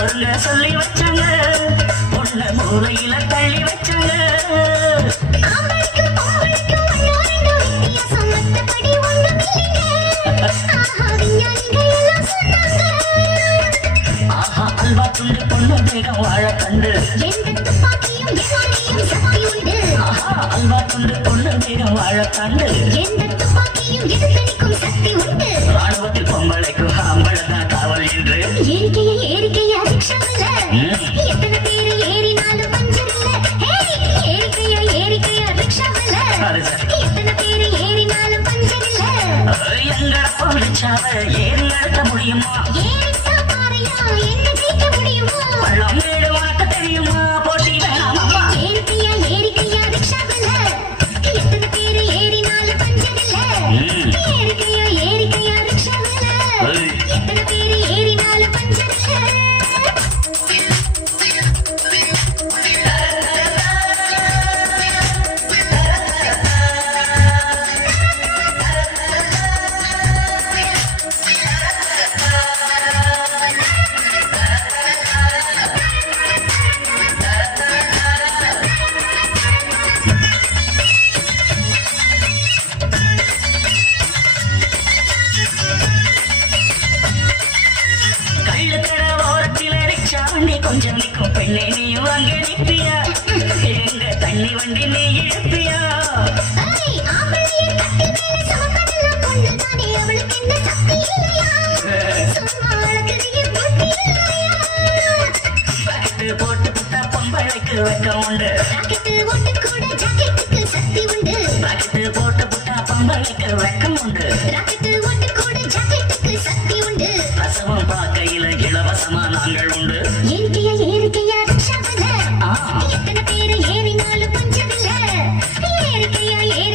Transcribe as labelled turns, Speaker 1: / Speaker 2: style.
Speaker 1: சொல்ல சொல்லி வச்சாங்க. உள்ள மூலையில தள்ளி வச்சாங்க. ஆஹா அல்வா துண்டு பொண்ணு வேகம் வாழ கண்டு. ஆஹா பொண்ணு வாழ கண்டு. நிஷாவை ஏறி நடத்த முடியுமா? கட ஓரத்தில் ரிக்ஷா வண்டி கொஞ்சம் நிற்கும். பெண்ணை நீ வாங்க நிற்பியா? எழுந்த தண்ணி வண்டி நீ இழுப்பியா? போட்டு புத்தா பொம்பளைக்கு வெக்கம் உண்டு. போட்டு புத்தா பொம்பளைக்கு